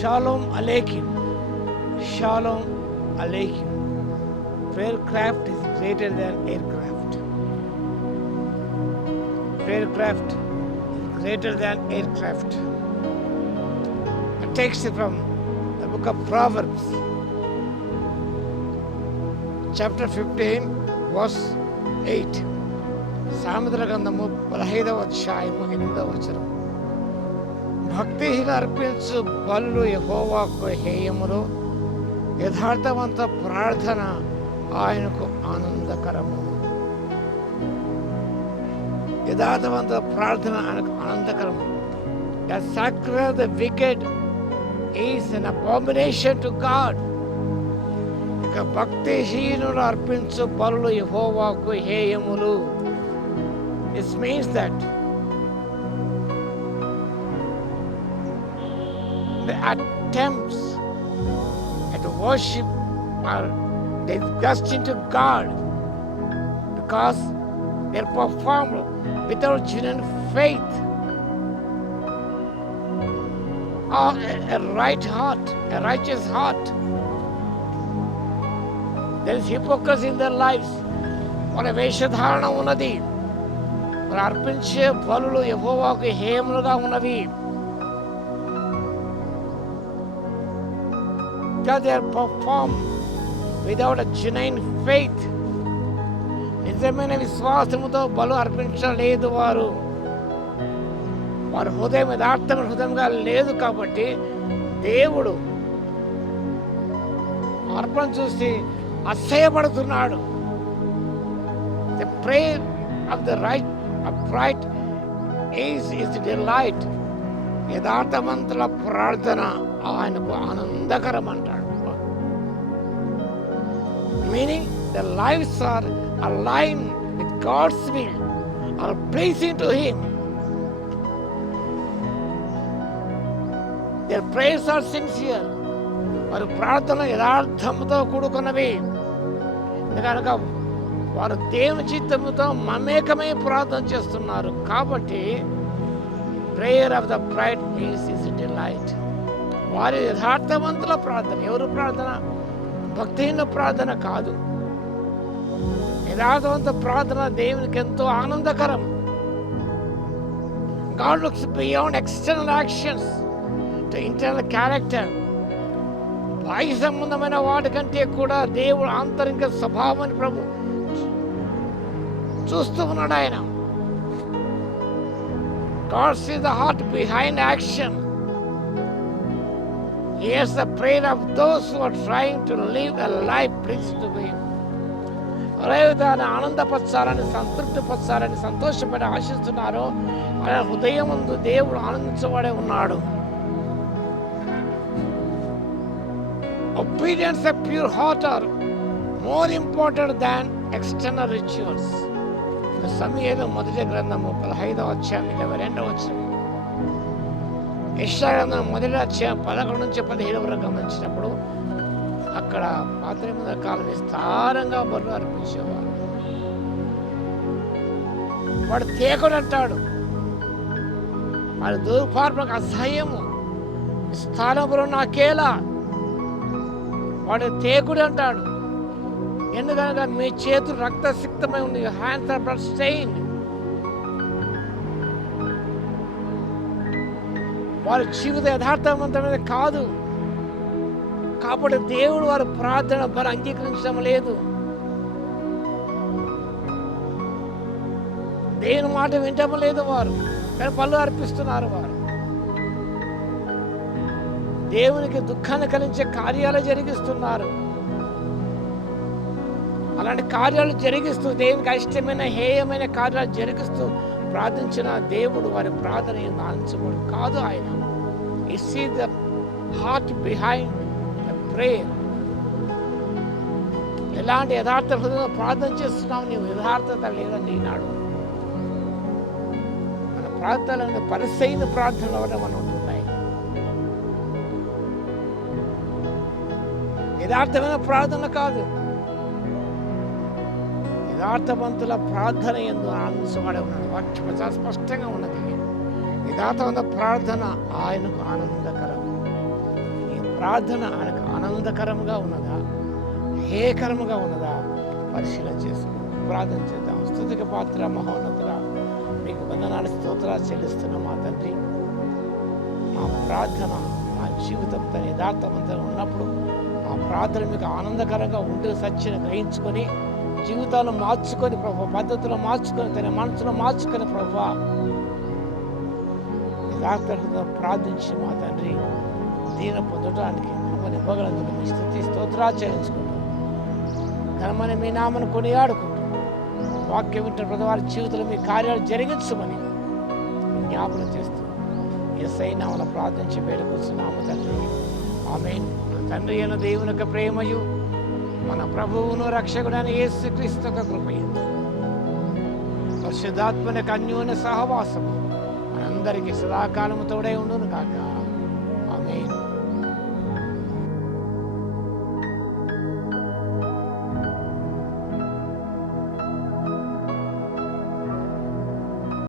Shalom Aleichem. Shalom Aleichem. Prayercraft is greater than aircraft. Prayercraft is greater than aircraft. A text from the book of Proverbs, chapter 15, verse 8. సామెతల గ్రంథము 15వ అధ్యాయము 8వ వచనం. భక్తిహీన అర్పించు బలులు యెహోవాకు హేయములు, యథార్థవంత ప్రార్థన ఆయనకు ఆనందకరము. యథార్థవంత ప్రార్థన ఆయనకు ఆనందకరము. The sacrifice of the wicked is an abomination to God. ఇక భక్తిహీనులు అర్పించు బలులు యెహోవాకు హేయములు. It means that the attempts at worship are disgusting to God because they are performed without genuine faith or a right heart, a righteous heart. There is hypocrisy in their lives. వారి వేషధారణ ఉన్నది. వారు అర్పించే బలులు యెహోవాకు హేయములుగా ఉన్నవి. Because they are performed without a genuine faith. నిజమైన విశ్వాసముతో బలు అర్పించలేదు వారు. వారి హృదయం యథార్థమైన హృదయంగా లేదు కాబట్టి దేవుడు అర్పణ చూసి అసహ్యపడుతున్నాడు. The prayer of the right upright is the delight. యథార్థవంతుల ప్రార్థన ఆయనకు ఆనందకరం అంటాడు. Meaning the lives are aligned with God's will, are pleasing to Him. Their prayers are sincere. వారి ప్రార్థన యథార్థముతో కూడుకున్నవి. కనుక వారు దేవుని చిత్తముతో మమేకమై ప్రార్థన చేస్తున్నారు కాబట్టి prayer of the bright is delight. వారి యథార్థవంతుల ప్రార్థన. ఎవరు ప్రార్థన? భక్తిహీన ప్రార్థన కాదు. యథార్థవంత ప్రార్థన దేవునికి ఎంతో ఆనందకరం. God looks beyond external actions to internal character. బాహ్య సంబంధమైన వాటికంటే కూడా దేవుడు ఆంతరిక స్వభావాన్ని ప్రభు చూస్తూ ఉన్నాడు ఆయన. God sees the heart behind action. He hears the prayer of those who are trying to live a life pleasing to Him. దాన్ని ఆనందపరచాలని, సంతృప్తిపరచాలని, సంతోషపడి ఆశిస్తున్నారో ఆయన హృదయం ముందు దేవుడు ఆనందించబడే ఉన్నాడు. Obedience of pure heart are more important than external rituals. సమూయేలు మొదటి గ్రంథము 15వ అధ్యాయం 22వ వచనం. యెషయా గ్రంథం మొదటి అధ్యాయం 11 నుంచి 17 వరకు గమనించినప్పుడు అక్కడ పాత్ర కాలం విస్తారంగా బలు అర్పించేవారు. వాడు తేకుడు అంటాడు. వాడి దుర్పార్పణకు అసహ్యము. స్థానములు నాకేలా. వాడు తేకుడు అంటాడు. ఎందుకనగా మీ చేతులు రక్తసిక్తమై ఉంది. Hands are blood stained. వారి జీవితం యథార్థవంతమైనది కాదు కాబట్టి దేవుడు వారి ప్రార్థన బలి అంగీకరించడం లేదు. దేవుని మాట వినటం లేదు వారు. కానీ బలు అర్పిస్తున్నారు వారు. దేవునికి దుఃఖాన్ని కలిగించే కార్యాలు జరిగిస్తున్నారు. అలాంటి కార్యాలు జరిగిస్తూ దేవునికి ఇష్టమైన హేయమైన కార్యాలు జరిగిస్తూ ప్రార్థించిన దేవుడు వారి ప్రార్థన ఆనందించబడు కాదు. ఆయన He sees the heart behind the prayer. ఎలాంటి యథార్థ హృదయంలో ప్రార్థన చేస్తున్నావు నీవు? యథార్థత లేదండి ఈనాడు. మన ప్రార్థనలు పరిసైన ప్రార్థనలు వల్ల మనం ఉంటున్నాయి. యథార్థమైన ప్రార్థన కాదు. యథార్థవంతుల ప్రార్థన యందు ఆనందించబడే ఉన్నాడు. వాక్యం చాలా స్పష్టంగా ఉన్నది. యథార్థవంత ప్రార్థన ఆయనకు ఆనందకరం. ప్రార్థన ఆయనకు ఆనందకరంగా ఉన్నదా, హేకరముగా ఉన్నదా పరిశీలన చేసుకుని ప్రార్థన చేద్దాం. స్తుతికి పాత్ర మహోన్నతుడా, మీకు వందనాలు స్తోత్రాలు చెల్లిస్తున్న మా తండ్రి, మా ప్రార్థన మా జీవితం తన యథార్థవంతంగా ఉన్నప్పుడు ఆ ప్రార్థన మీకు ఆనందకరంగా ఉండే సత్యను గ్రహించుకొని జీవితాలను మార్చుకొని ప్రభు, పద్ధతులు మార్చుకొని తన మనసులో మార్చుకొని ప్రభు యథార్థంగా ప్రార్థించి మా తండ్రి దీని పొందడానికి మమ్మల్ని ఇవ్వగలందుకు మీ స్తుతి స్తోత్రాలు చెల్లించుకుంటూ ఘనమని మీ నామను కొనియాడుకుంటూ వాక్యం వింటున్న ప్రతి వారి జీవితంలో మీ కార్యాలు జరిగించమని జ్ఞాపనం చేస్తూ యేసయ్య నామమున ప్రార్థించి వేడుకొస్తున్నాము తండ్రి, ఆమేన్. తండ్రి అయిన దేవుని యొక్క ప్రేమయు మన ప్రభువును రక్షకుడైన యేసుక్రీస్తు యొక్క కృపయు పరిశుద్ధాత్మ యొక్క అన్యోన్య సహవాసము మనందరికీ సదాకాలము తోడై ఉండును కాక.